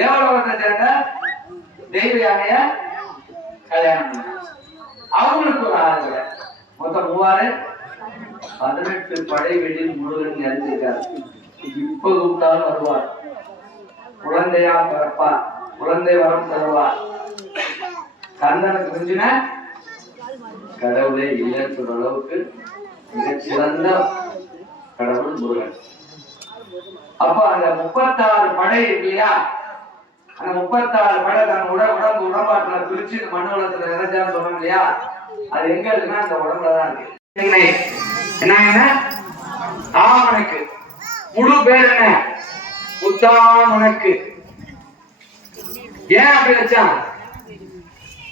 தேவலோகத்தை சேர்ந்த தெய்வ யானைய கல்யாணம் அவங்களுக்கு ஒரு ஆறு மொத்தம் மூவாறு. பதினெட்டு படை வெளியில் முருகன் இறந்திருக்கார். இப்ப கூப்பிட்டாலும் வருவார். குழந்தையா பிறப்பார் குழந்தை வரம் தருவார். கந்தனுக்கு மிஞ்சின கடவுளே இல்லைன்னு சொல்ற அளவுக்கு மிகச்சிறந்த கடவுள் முருகன். அப்ப அந்த முப்பத்தாறு படை இல்லையா? அந்த முப்பத்தாறு மேல தன் உட உடம்பு உடம்பாட்டுல பிரிச்சு இந்த மண்ணு வளத்துல நிறைஞ்சான்னு சொன்னோம் இல்லையா? அது எங்க இருக்குன்னா அந்த உடம்புல தான் இருக்கு. என்ன என்ன ஆமனுக்கு. முழு பேர் என்ன? முத்தாமனுக்கு. ஏன் அப்படி வச்சான்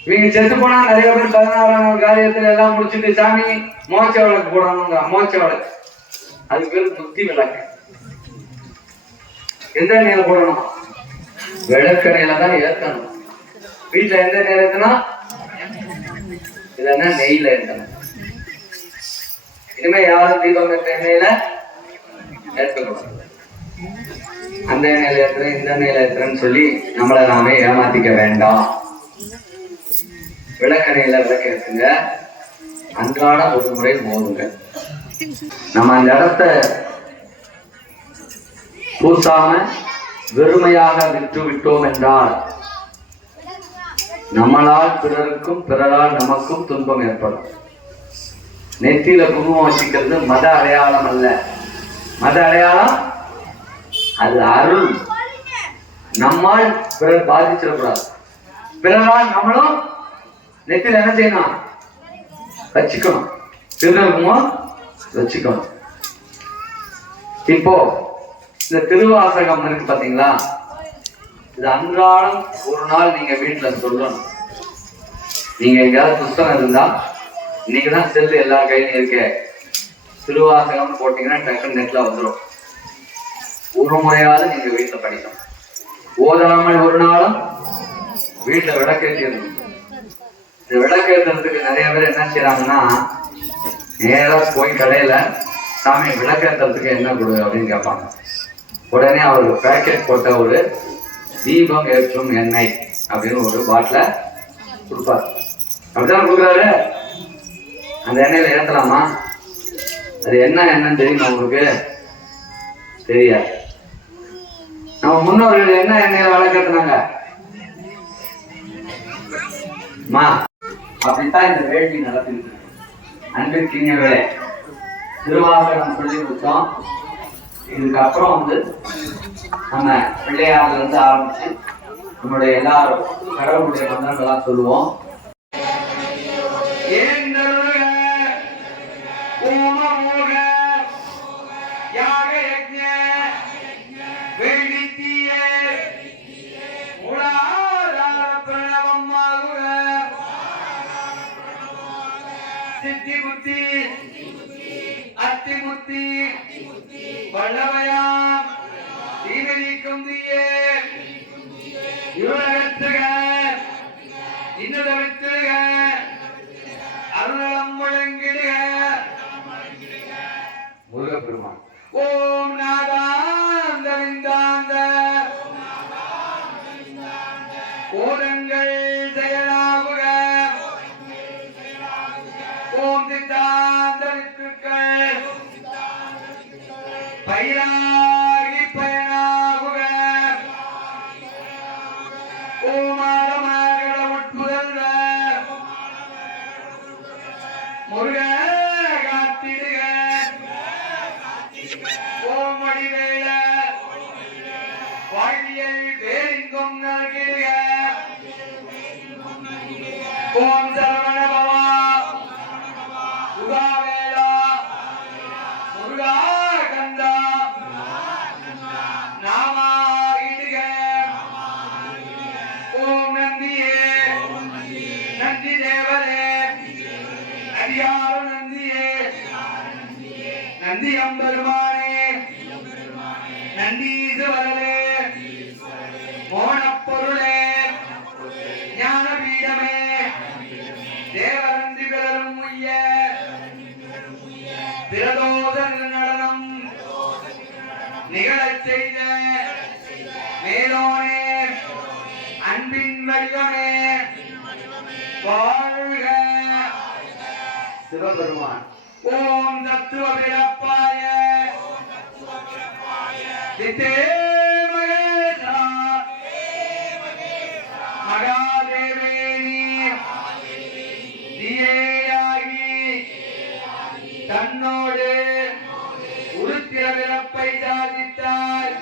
இவங்க செத்து போனா நிறைய பேர் பதினாறாம் காரியத்துல எல்லாம் முடிச்சுட்டு சாமி மோச்ச விளக்கு போடணுங்க மோச்ச விளக்கு அது பேர் புத்தி விளக்கு. எந்த எண்ணெயில போடணும்? விளக்கெண்ணெயில தான் ஏத்தணும் வீட்டுல எந்த எண்ணெயில ஏத்தனா இல்லைன்னா நெய்ல ஏத்தணும் இனிமே யாரும் தீபம் ஏற்ற எண்ணெயில ஏற்றக்கூடாது. அந்த எண்ணெயில ஏத்துறேன் இந்த எண்ணெயில ஏத்துறேன்னு சொல்லி நம்மளை நாமே ஏமாத்திக்க வேண்டாம். விளக்கணையில விளக்க ஏத்துங்க. அன்றாட ஒரு முறை போதுங்க நம்ம அந்த இடத்த பூசாம வெறுமையாக விட்டு விட்டோம் என்றால் நம்மளால் பிறருக்கும் பிறரால் நமக்கும் துன்பம் ஏற்படும். நெத்தியில குங்குமம் வச்சுக்கிறது மத அடையாளம் அல்ல. மத அடையாளம்? அது அருள். நம்மால் பிறர் பாதிச்சிடக்கூடாது. பிறரால் நம்மளும் நெத்தியில என்ன செய்யணும்? வச்சுக்கணும். திருநகுமம் வச்சுக்கணும். இப்போ இந்த திருவாசகம் இருக்கு பாத்தீங்களா? இது அன்றாடம் ஒரு நாள் நீங்க வீட்டுல சொல்லணும். நீங்க எங்கேயாவது புஸ்தகம் இருந்தா இன்னைக்கு தான் செல்லு எல்லா கையிலும் இருக்க. திருவாசகம்னு போட்டீங்கன்னா டக்குன்னு நெட்ல வந்துடும் ஒரு முறையாவது நீங்க வீட்டுல படிக்கணும். ஓதாமல் ஒரு நாளும் வீட்டுல விளக்கேற்றிடணும் இந்த விளக்கேற்றுறதுக்கு நிறைய பேர் என்ன செய்யறாங்கன்னா நேரா போய் கடையில சாமி விளக்கேற்றுறதுக்கு என்ன கொடு? அப்படின்னு கேட்பாங்க. உடனே அவர் பேக்கெட் போட்ட ஒரு தீபம் ஏற்றும் எண்ணெய் அப்படின்னு ஒரு பாட்டில கொடுப்பார். அப்படிதான் கொடுக்குறாரு. அந்த எண்ணெயில ஏற்றலாமா அது என்ன என்னன்னு தெரியும் உங்களுக்கு? தெரியாது. நம்ம முன்னோர்கள் என்ன எண்ணெயில விளக்கேத்துனாங்க மா அப்படித்தான் இந்த வேள்வி நடத்திருக்கு அன்பிற்கினியவர்களே திருவாசகம் சொல்லி கொடுத்தோம் இதுக்கப்புறம் வந்து நம்ம பிள்ளையார்ல இருந்து ஆரம்பிச்சு நம்மளுடைய எல்லாரும் கடவுளுடைய மந்திரங்களாம் சொல்லுவோம். ஏன் யார் முத்தி அத்தி முத்தி வல்லவையாம் தீவிரிக்கும் தீய. இருளகத்துக இன்னுதவித்துக அருளம் முழங்கிடுக. முருகப்பெருமான். ஓம் நாதா. ஓம் சித்தாந்த வித்துக்கள் பயிராகி பயனாகுக ஓமாரமாக உட்புதல்வ முருக காத்திடுக ஓம் வடிவேல வாழ்வியல் பேரிங்கும் நல்கிடுக ஓம் அடியாறு நந்தியே? நந்தி அம்பெருமானே. நந்தீஸ்வரரே மோனப்பொருளே. ஞான பீடமே தேவரந்தி பிறரும் உய்ய. பிரதோத நடனம். நிகழச் செய்த. மேலோனே. அன்பின் வடிவமே. வாழ்க. சிவபெருமான். ஓம் தத்துவ பிறப்பாய தித்தே மகேஷா மகாதேவேனி நீயேயாகி தன்னோடு உருத்திர பிறப்பை சாதித்தார்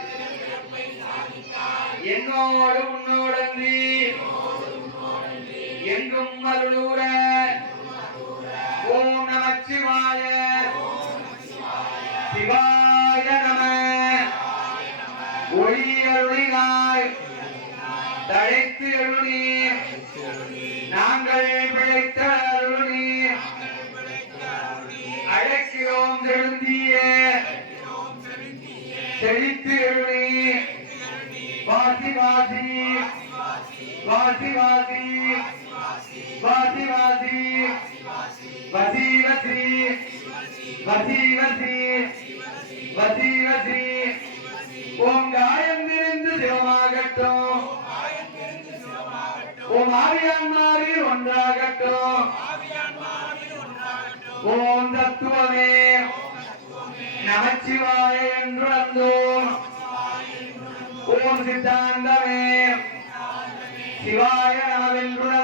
என்னோடு உன்னோடன்றி. என்றும் அருளூர நமச்சிவாய சிவாய நம. ஒளி அருளினாய் தழைத்து அருளி. நாங்கள் பிழைத்த அருணி அழைக்கிறோம் எழுந்திய செழித்து அருளி. வாசி வாசி வாசி. வாசி வாசி. வசி வசி வசி வசி ஓம் காயம் திரிந்து சிவமாகட்டும். ஓம் ஆவியான் ஒன்றாகட்டும். ஓம் தத்துவமே நமச்சிவாய என்று அந்தோம் ஓம் சித்தாந்தமே சிவாய நமவென்று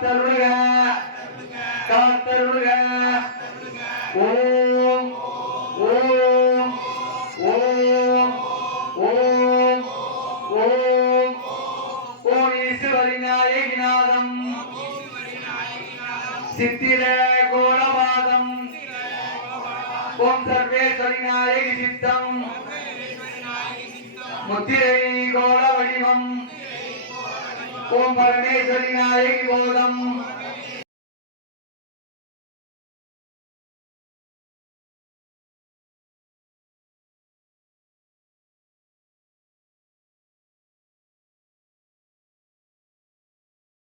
காத்தருளுக. காத்தருளுக. ஓம். ஓம். ஓம். ஓம். ஓம். ஓம் ஈஸ்வரிநாயகிநாதம் சித்திர கோலபாதம். ஓம் சர்வேஸ்வரி நாயகி சித்தம். முத்திரை கோல வடிவம் ஓம் பரமேஸ்வரி நாயகி போதம்